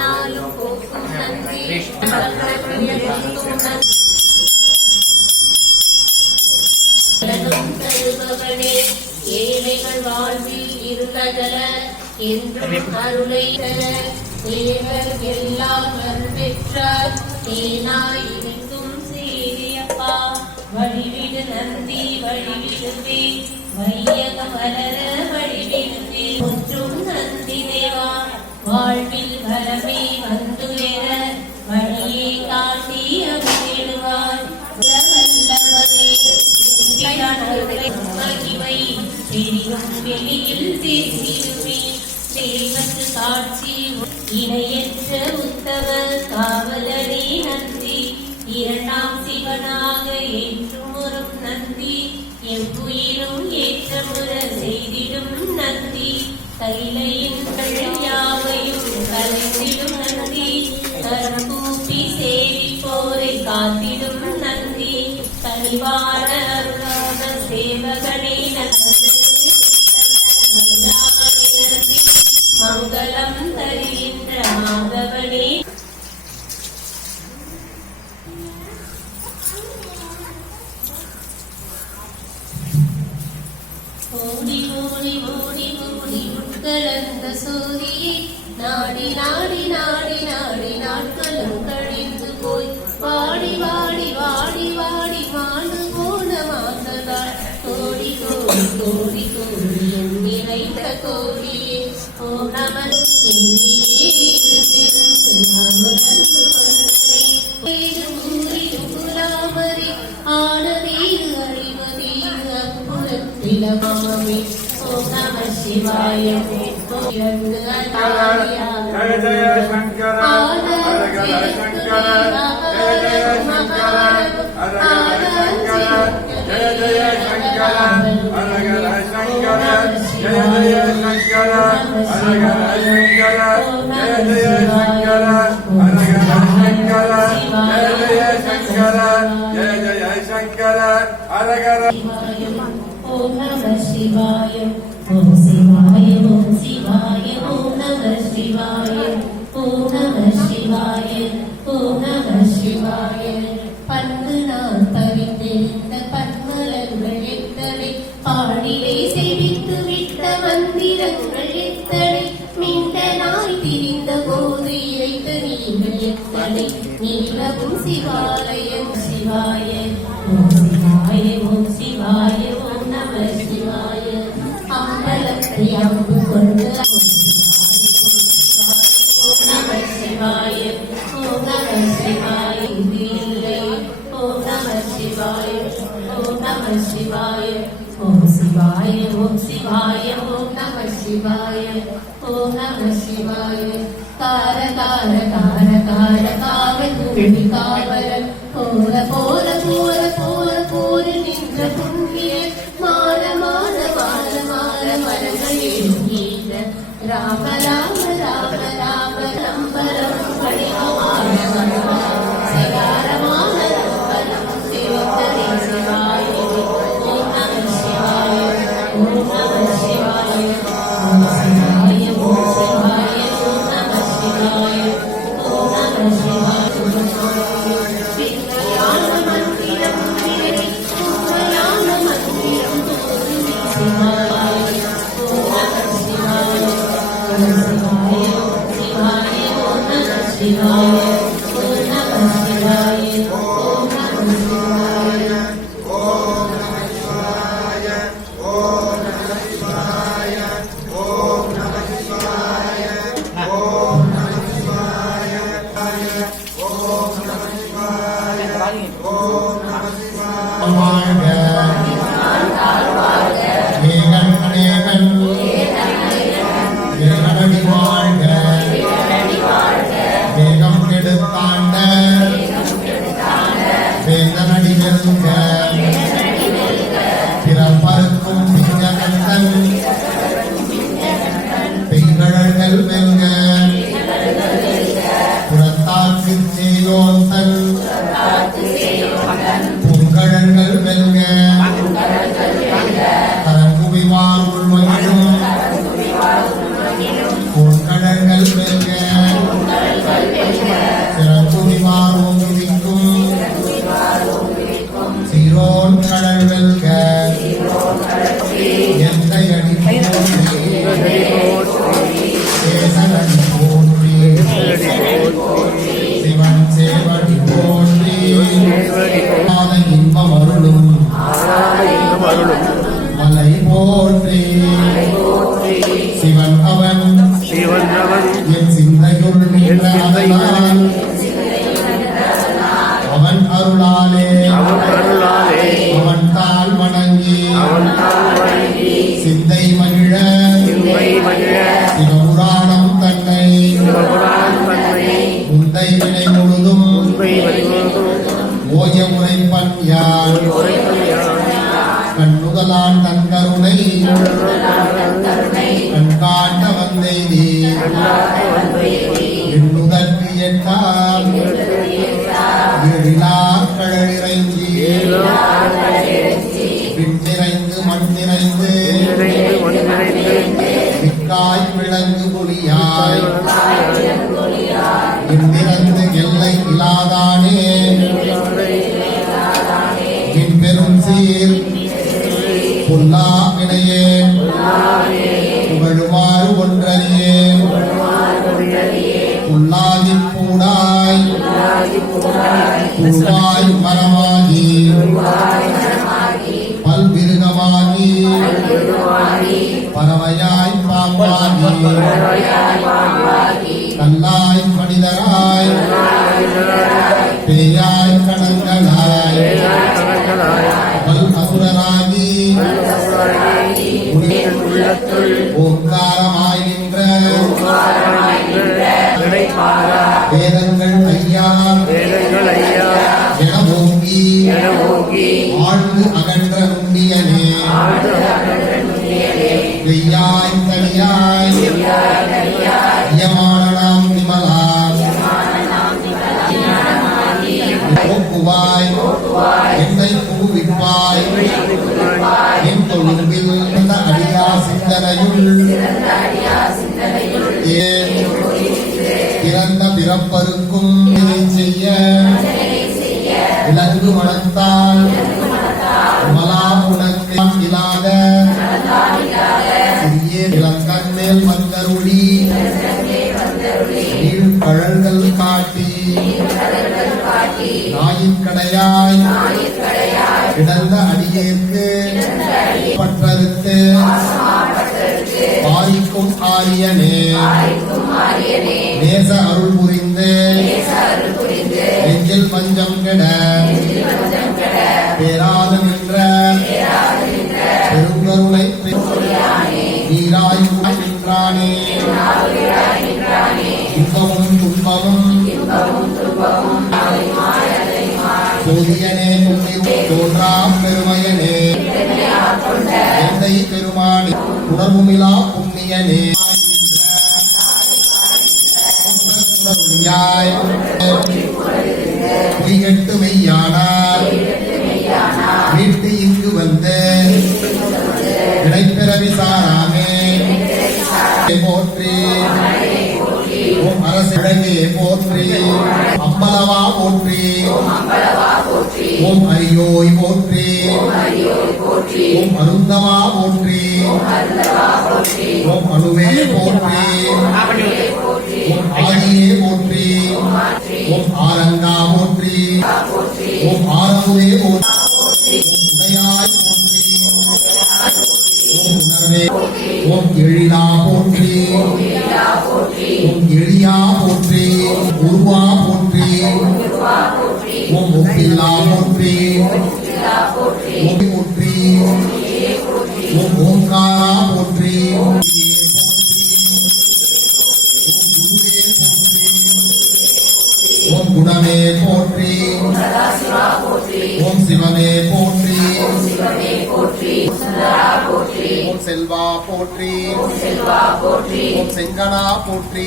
என்னாலும் போக்கும் நன்றி தருபவனே ஏழைகள் வாழ்வில் இருந்ததல என்றும் அருளை தர தேவர் எல்லாம் பெற்றார் தேனாய் இருக்கும் சீரியப்பா வழிவிடு நந்தி வழிவிடுவே வையகம் வளர வழிவிடுவே ஒன்றும் நந்தி தேவா வாழ்வில் பலமே வந்துயர வழியை காட்டி அருளிடுவார் வல்லவரே மகிமை தெரியும் வெளியில் பேசிடுவே தேவத்து காட்சி இணையற்ற உத்தவ காவலரே நன்றி இரண்டாம் சிவனாக ஏற்றுமுறும் நந்தி எவ்வுயிரும் ஏற்றமுற செய்திடும் நந்தி கைலையின் யாவையும் கலைந்திடும் நந்தி கரம்பூப்பி சேவிப்போரை காத்திடும் நந்தி கனிவான அருளான சேவகனை நந்தி மங்களம் தருகின்ற மாதவனே ஓடி ஓடி ஓடி ஓடி உட்கலந்த சூரியை நாடி நாடி நாடி நாடி நாட்களும் கழிந்து போய் வாடி வாடி வாடி வாடி மாண்டு போன மாந்ததால் கோடி கோடி கோடி கோடி என் நிறைந்த கோடியே ஓ நமன் ஆனதீது அறிவதீது அற்புதத்திலமாமே ஓ நம சிவாய ஜய ஜய சங்கர ஹர ஹர சங்கர ஜய ஜய சங்கர ஹர ஹர சங்கர ஜய ஜய சங்கர ஹர ஹர சங்கர ஜய ஜய சங்கர ஹர ஹர சங்கர ஜய ஜய சங்கர ஹர ஹர சங்கர ஜய ஜய சங்கர ஜய ஜய சங்கர ஹர ஹர ஓம் நம சிவாய ஓம் சிவாய ஓம் சிவாய ஓம் நம சிவாய ஓம் நம சிவாய ஓம் நம சிவாய பண்டு நான் தவித்தெழுந்த பன்மலர்கள் எத்தனை பாடிலே சேவித்து விட்ட மந்திரங்கள் எத்தனை மீண்ட நாய் திரிந்த போது இறைத்த நீங்கள் எத்தனை நீலவும் சிவாலயம் சிவாய ஓம் சிவாய ஓம் சிவாய ஓம் நம சிவாய அம்பலத்தை அம்பு கொண்டு ஓம் நம சிவாய ஓம் நம சிவாய இல்லை ஓம் நம சிவாய ஓம் நம சிவாய ஓம் சிவாய ஓம் சிவாய ஓம் நம சிவாய ஓம் நம சிவாய கார கார கார கார காவல் காவலன் போல போல போல போல போல நின்ற புண்ணிய மான மான மான மான மரங்கள் எழுகின்ற ராம ராம ராம ராம நம்பரம் பணிவான சிவாரமான நம்பரம் சிவத்தரே சிவாய ஓம் நம சிவாய ஓம் நம சிவாய ஓம் சிவாய ஓம் சிவாய ஓம் நம சிவாய ஓம் நம சிவாய வித்யான மந்திரம் உண்மையான மந்திரம் சிவாய ஓம் நம சிவாய ஓம் சிவாய ஓம் சிவாய ஓம் நம சிவாய ஓம் நம சிவாய ஓம் நம சிவாய ஓம் நம சிவாய ஓம் நம சிவாய ஓம் நம சிவாய ஓம் நம சிவாய ஓம் நம சிவாய ஓம் நம Con தந்தனால் அவன் அருளாலே அவன் தாள் வணங்கி சிந்தை மகிழ சிவபுராணம் தன்னை முந்தை வினை முழுதும் ஓய உரைப்பன் யார் கண்ணுதலான் தன் கருணை கண்காட்ட வந்தெய்தி எண்ணுதற்கு எட்டால் எழிலார் கடலிறைஞ்சி பின்னிறைந்து மண்ணிறைந்து மிக்காய் விளங்கு பொலியாய் எண்ணிறந்து எல்லை இலாதானே என் பெரும் சீர் பொல்லா வினையேன் புகழுமாறு ஒன்றறியேன் புல்லாதின் பூடாய் பூவாய் மரமாகி பல்விருகமாகி பறவையாய் பாம்பாகி கல்லாய் மனிதராய் பேயாய் கடங்களாய் பல் அசுரராகி ஓங்காரமாய் நின்ற வேதங்கள் ஐயா என ஓங்கி ஆழ்ந்து அகன்ற நுண்ணியனே வெய்யாய் தனியாய் யமானனாம் விமலா போக்குவாய் என்னை பூவிப்பாய் என் தொழும்பில் இந்த அடியா சிந்தனையுள் ஏன் பிறந்த பிறப்பருக்கும் இதை செய்ய விலங்கு மனத்தால் மலா உனக்கு இல்லாத சிறிய இளங்கண் மேல் வந்தருளி நீள் கழல்கள் காட்டி நாயிற்கடையாய் கிடந்த அடியேற்கு பற்றறுத்து பாரிக்கும் ஆரியனே நேச அருள் புரிந்து நெஞ்சில் பஞ்சம் கெட பேராத நின்ற பெருங்கருணை நீராய் நின்றானே இன்பமும் துன்பமும் சோதியனே தோன்றா பெருமையனே எந்தை பெருமானி உணர்வுமிலா புண்ணியனே பொய்கட்டு மெய்யானால் வீட்டு இங்கு வந்து இடைப்பிறவி சாராமே போற்றி ஓம் அரசழகே போற்றி அம்பலவா போற்றி ஓம் அரியோய் போற்றி ஓம் அருந்தவா போற்றி ஓம் அணுவே போற்றி ஓம் ஆதியே போற்றி ஓம் ஆரங்கா போற்றி ஓம் ஆரமுதே போற்றி ஓம் உடையாய் போற்றி ஓம் உணர்வே ஓம் எழிலா போற்றி ஓம் எளியா போற்றி உருவா போற்றி ஓம் ஒப்பில்லா போற்றி ஓம் போற்றி ஓம் ஓங்காரா போற்றி ஓம் குணமே போற்றி ஓம் சிவமே போற்றி ஓம் செல்வா போற்றி ஓம் செங்கனா போற்றி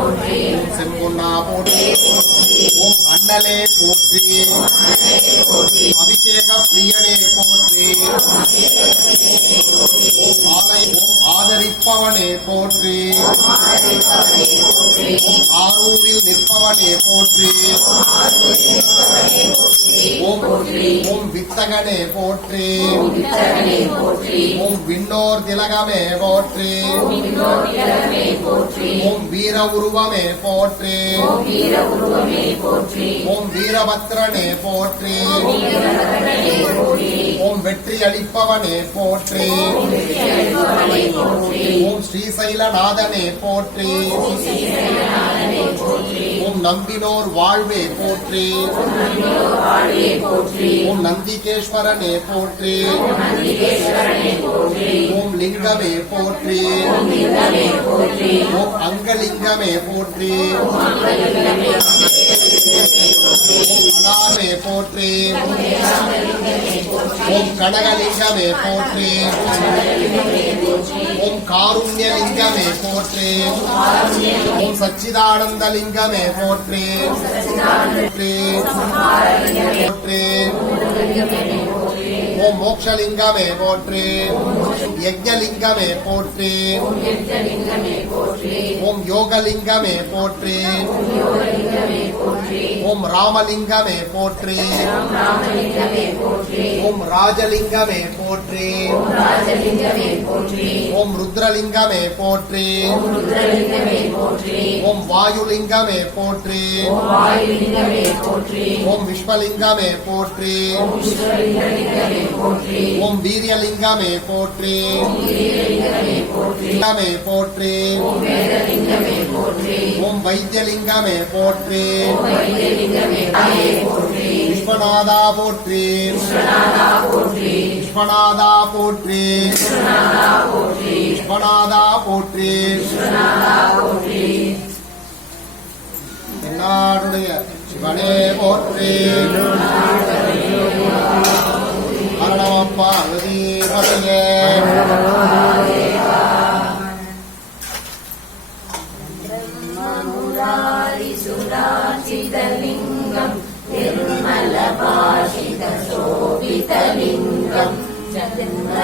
ஓம் செம்பொன்னா போற்றி ஓம் அண்ணலே போற்றி அபிஷேக பிரியனே போற்றி ஓம் ஆதரிப்பவனே போற்றி ஓம் ஆரூரில் நிற்பவனே போற்றி ஓம் வித்தகனே போற்றி ஓம் விண்ணோர் திலகமே போற்றி ஓம் வீர உருவமே போற்றி ஓம் வீரபத்ரனே போற்றி ஓம் வெற்றி அளிப்பவனே போற்றி ஓம் ஸ்ரீசைலநாதனே போற்றி நம்பினோர் வாழ்வே போற்றி. ஓம் நந்திகேஸ்வரனே போற்றி. ஓம் லிங்கமே போற்றி. ஓம் அங்கலிங்கமே போற்றி. அனாமே போற்றி. ஓம் கனகலிங்கமே போற்றி. ஓம் காருண்யலிங்கமே போற்றி. ஓம் சச்சிதானந்தலிங்கமே போற்றி. போற்றி. ஓம் மோக்ஷலிங்கமே போற்றி. யஜ்ஞலிங்கமே போற்றி. ஓம் யோகலிங்கமே போற்றி. ஓம் ராமலிங்கமே போற்றி. ஓம் ராஜலிங்கமே போற்றி. ஓம் ருத்ரலிங்கமே போற்றி. ஓம் வாயுலிங்கமே போற்றி. ஓம் விஸ்வலிங்கமே போற்றி. ஓம் வீரியலிங்கமே போற்றி. லிங்கமே போற்றி. ஓம் வைத்தியலிங்கமே போற்றி. விஸ்வநாதா போற்றி. விஸ்வநாதா போற்றி. விஸ்வநாதா போற்றி. என்னாடுடைய சிவனே போற்றி. அரணமப்பாகதி பதையே. சுராச்சிதலிங்கம் நிர்மல பாஷித சோபிதலிங்கம் சகலிங்கம்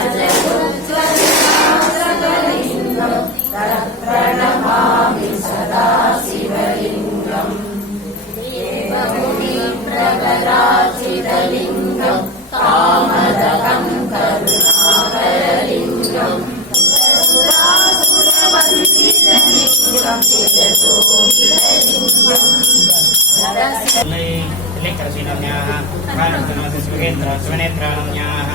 பிரணமாமி சதா சிவலிங்கம் தேவமுனி பிரகராச்சிதலிங்கம் காமதகம் கருணாகரலிங்கம் சுராசுரவந்திதலிங்கம் சிவசோபிதலிங்கம் लेखरसीनाम्याः भारतनाथस्य सुगेन्द्र सुनेत्रानाम्याः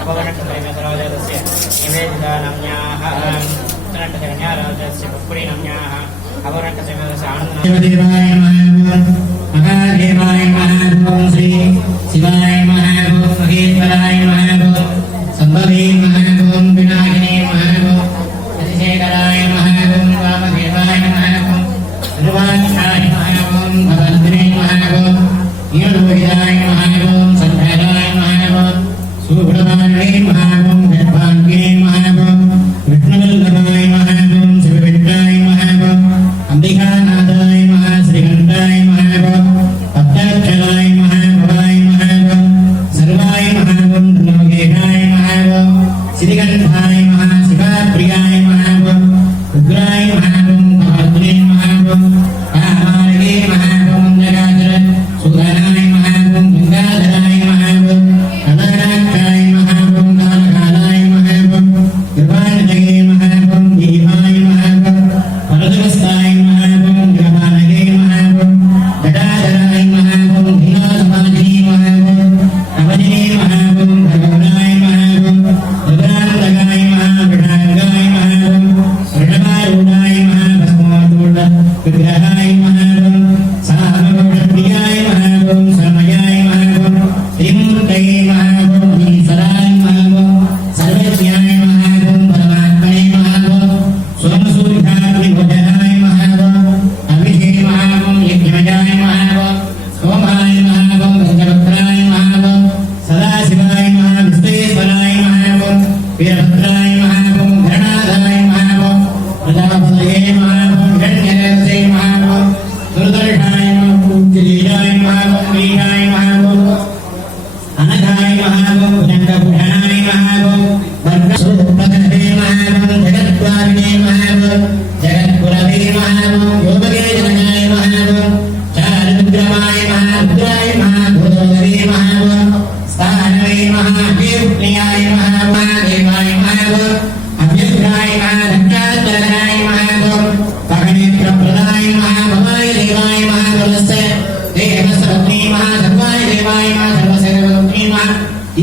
अपवर्णक्षत्रयसरोजस्य निवेदितानाम्याः सुनट्टशरण्याराजस्य पुष्पुरीनाम्याः अपवर्णक्षत्रयस्य आनन्ददेवाय नमः महादेवाय नमः श्री शिवाय नमः महेश्वराय नमः संभवे नमः विनायिने नमः अतिशेखराय नमः वामदेवाय नमः सर्वांशाय नमः भगवन्ते नमः नीललोहिताय नमः संध्याय नमः सुब्रह्मण्ये नमः वेदान्ते नमः विष्णुवल्लभाय नमः शिवविद्याय नमः अंबिकानाथाय नमः श्रीकण्ठाय नमः पद्माक्षराय नमः भवाय नमः सर्वाय नमः धनोगेहाय नमः श्रीकण्ठाय नमः शिवाप्रियाय नमः रुद्राय नमः महात्मने नमः कामाय नमः जगाधर सुधराय नमः गंगाधराय नमः अनाराक्षाय नमः कालकालाय नमः कृपाणजये नमः दीवाय नमः परदवस्ताय नमः ग्रहाणये नमः गदाधराय नमः धीनासमाधिने नमः अवधिने नमः भगवनाय नमः रुद्रान्तकाय नमः विडाङ्गाय नमः ऋणमारूढाय नमः भस्मोद्रूढ विग्रहाय नमः सामप्रियाय नमः समयाय नमः त्रिमूर्तये नमः ईश्वराय नमः सर्वज्ञाय नमः परमात्मने नमः सोमसूर्याग्निभोजनाय नमः अभिषे नमः यज्ञमयाय नमः सोमाय नमः गंगवक्त्राय नमः सदाशिवाय नमः विश्वेश्वराय नमः वीरभद्राय नमः गणाधाय नमः प्रजापतये नमः हिरण्यकर्षे नमः दुर्दर्शाय नमः कुञ्जलीलाय नमः वीराय नमः अनघाय नमः भुजङ्गभूषणाय नमः वर्गस्वरूपधरे नमः जगद्वारिणे नमः जगद्गुरवे नमः योगगे जननाय नमः चारुद्रमाय नमः रुद्राय नमः भूतोदरे नमः स्थानवे नमः अभिप्रियाय नमः महादेवाय नमः अभ्युग्राय नमः रक्षाधराय नमः पगनेत्रप्रदाय नमः भवाय देवाय नमः नमस्ते देवसरत्नी नमः सर्वाय देवाय नमः सर्वसेवकत्नी नमः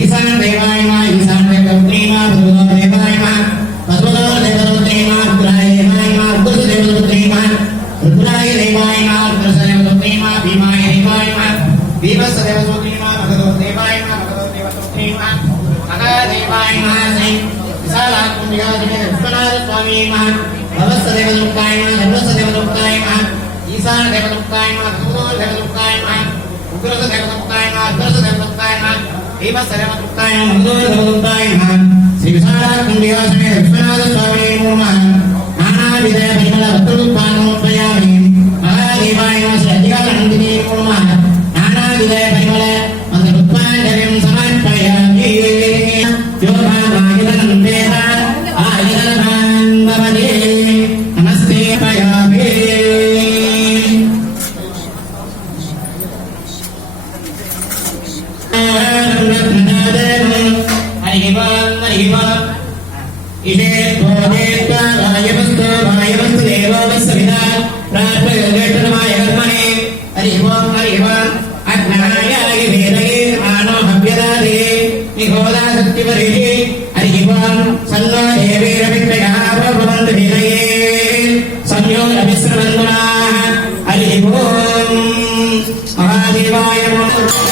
ईशान देवाय नमः ईशान देवत्नी नमः भगवतो देवाय नमः भगवतो देवत्नी नमः रुद्राय देवाय नमः रुद्रदेवत्नी नमः रुद्राय भद्राय देवाय नमः रुद्रसदेवतुल्ये नमः भीमाय देवाय नमः भीमसदेवतुल्ये नमः भगवद्देवाय नमः भगवद्देवतुल्ये नमः महादेवाय नमः श्री विशालात्मविहारिणे विश्वनाथस्वामी नमः भवत्सदेवतुल्ये नमः सर्वसदेवतुल्ये नमः ईशानदेवतुल्ये नमः धूमदेवतुल्ये नमः उग्रसदेवतुल्ये नमः उग्रसदेवतुल्ये नमः भीमसदेवतुल्ये नमः मधुदेवतुल्ये नमः श्री विशालात्मविहारिणे विश्वनाथस्वामी नमः नानाविधे परिमल वस्त्रोत्पादनोपयामि महादेवाय नमः श्री अधिकानन्दिनी नमः नानाविधे परिमल वस्त्रोत्पादनं समर्पयामि यो भावायिनं वेद आयिनं भवति नमस्ते पयामि इदे भोदेत्वा वायवस्तु देवो वस्विदा प्रार्थयोगेतरमाय कर्मणे हरि ओम अग्नायाय वेदये मानो भव्यदादे निगोदा शक्तिपरिः हरि ओम सन्नो देवीरविद्मया भवन्तु वेदये संयोगविश्रवन्धुनाः हरि ओम महादेवाय नमः